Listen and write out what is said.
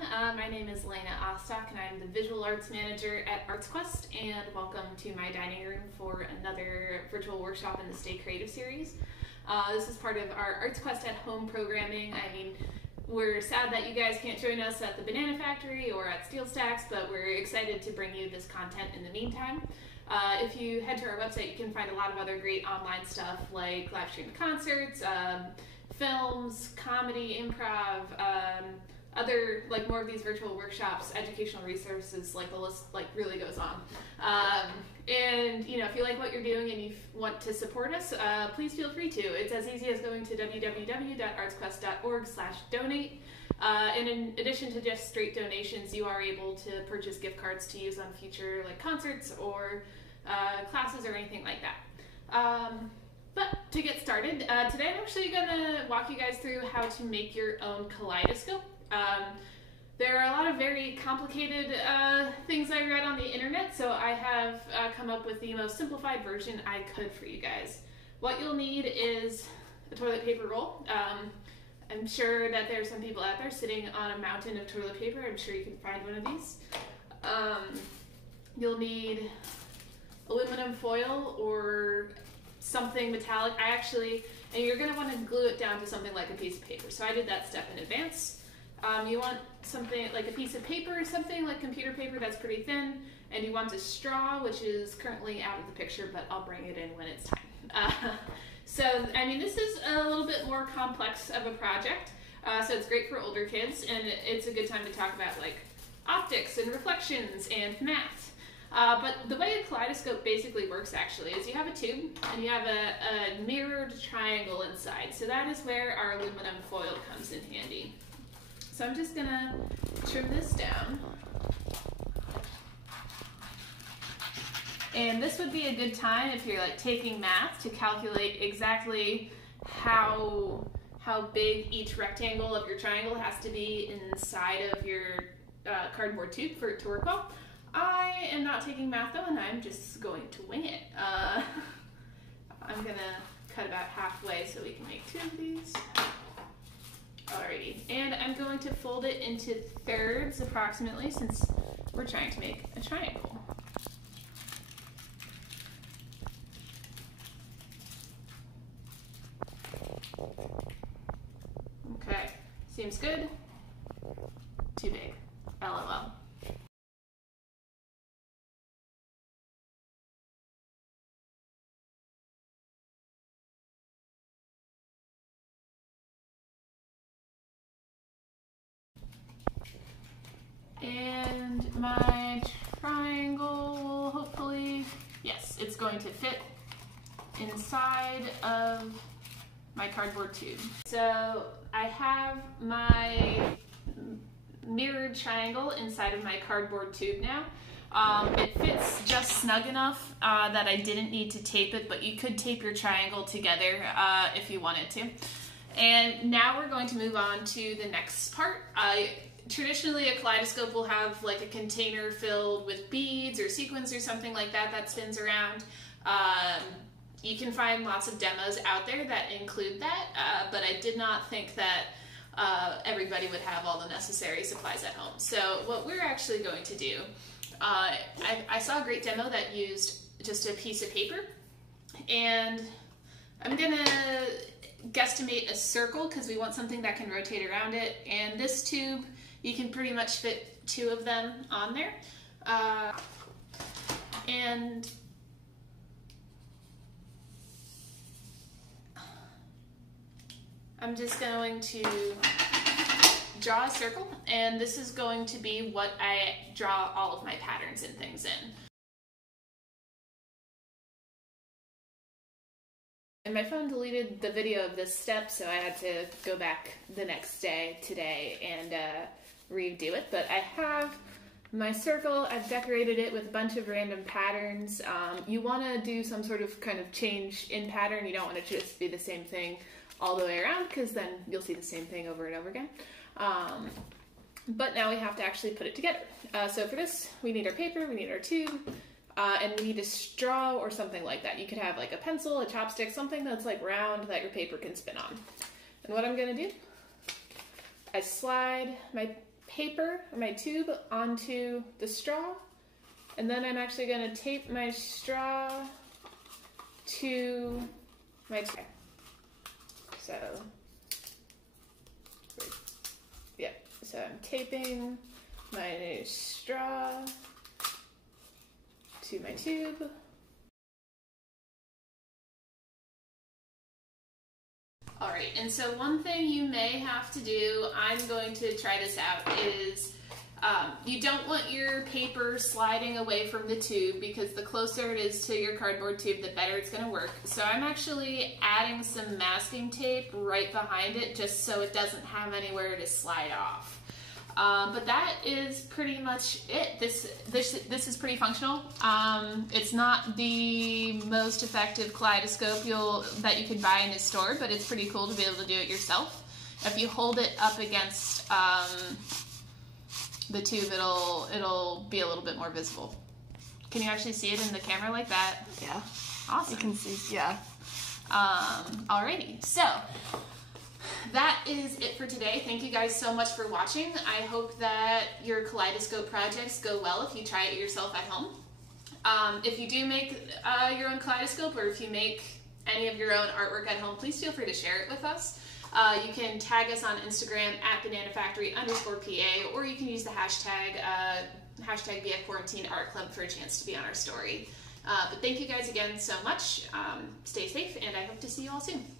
My name is Lena Ostock and I'm the Visual Arts Manager at ArtsQuest, and welcome to my dining room for another virtual workshop in the Stay Creative series. This is part of our ArtsQuest at Home programming. I mean, we're sad that you guys can't join us at the Banana Factory or at Steel Stacks, but we're excited to bring you this content in the meantime. If you head to our website, you can find a lot of other great online stuff like live streamed concerts, films, comedy, improv, other more of these virtual workshops, educational resources, the list really goes on. And if you like what you're doing and you want to support us, please feel free to. It's as easy as going to www.artsquest.org/donate. And in addition to just straight donations, you are able to purchase gift cards to use on future concerts or classes or anything like that. But to get started, today I'm actually going to walk you guys through how to make your own kaleidoscope. There are a lot of very complicated things I read on the internet, so I have come up with the most simplified version I could for you guys. What you'll need is a toilet paper roll. I'm sure that there's some people out there sitting on a mountain of toilet paper. I'm sure you can find one of these. You'll need aluminum foil or something metallic. And you're going to want to glue it down to something like a piece of paper. So I did that step in advance. You want something like a piece of paper, something like computer paper that's pretty thin, and you want a straw, which is currently out of the picture, but I'll bring it in when it's time. This is a little bit more complex of a project, so it's great for older kids, and it's a good time to talk about optics and reflections and math. But the way a kaleidoscope basically works actually is you have a tube and you have a mirrored triangle inside. So that is where our aluminum foil comes in handy. So I'm just gonna trim this down. And this would be a good time if you're taking math to calculate exactly how big each rectangle of your triangle has to be inside of your cardboard tube for it to work well. I am not taking math though, and I'm just going to wing it. I'm gonna cut about halfway so we can make two of these. Alrighty, and I'm going to fold it into thirds approximately since we're trying to make a triangle. Okay, seems good. Too big. LOL. And my triangle will hopefully, yes, it's going to fit inside of my cardboard tube. So I have my mirrored triangle inside of my cardboard tube now. It fits just snug enough that I didn't need to tape it, but you could tape your triangle together if you wanted to. And now we're going to move on to the next part. Traditionally, a kaleidoscope will have a container filled with beads or sequins or something like that that spins around. You can find lots of demos out there that include that, but I did not think that everybody would have all the necessary supplies at home. So what we're actually going to do, I saw a great demo that used just a piece of paper, and I'm gonna guesstimate a circle because we want something that can rotate around it, and this tube, you can pretty much fit two of them on there. And I'm just going to draw a circle, and this is going to be what I draw all of my patterns and things in. And my phone deleted the video of this step, so I had to go back the next day, today, and redo it. But I have my circle. I've decorated it with a bunch of random patterns. You want to do some sort of change in pattern. You don't want to just be the same thing all the way around, because then you'll see the same thing over and over again. But now we have to actually put it together. So for this, we need our paper, we need our tube, and we need a straw or something like that. You could have a pencil, a chopstick, something that's round that your paper can spin on. And what I'm going to do, I slide my paper, or my tube, onto the straw, and then I'm actually going to tape my straw to my tube. So, yeah, so I'm taping my straw to my tube. All right, and so one thing you may have to do, I'm going to try this out, is you don't want your paper sliding away from the tube, because the closer it is to your cardboard tube, the better it's going to work. So I'm actually adding some masking tape right behind it, just so it doesn't have anywhere to slide off. But that is pretty much it. This is pretty functional. It's not the most effective kaleidoscope that you can buy in a store, but it's pretty cool to be able to do it yourself. If you hold it up against the tube, it'll be a little bit more visible. Can you actually see it in the camera like that? Yeah. Awesome. You can see, yeah. Alrighty, so that is it for today. Thank you guys so much for watching. I hope that your kaleidoscope projects go well if you try it yourself at home. If you do make your own kaleidoscope, or if you make any of your own artwork at home, please feel free to share it with us. You can tag us on Instagram at bananafactory_PA, or you can use the hashtag #BFQuarantineArtClub for a chance to be on our story. But thank you guys again so much. Stay safe, and I hope to see you all soon.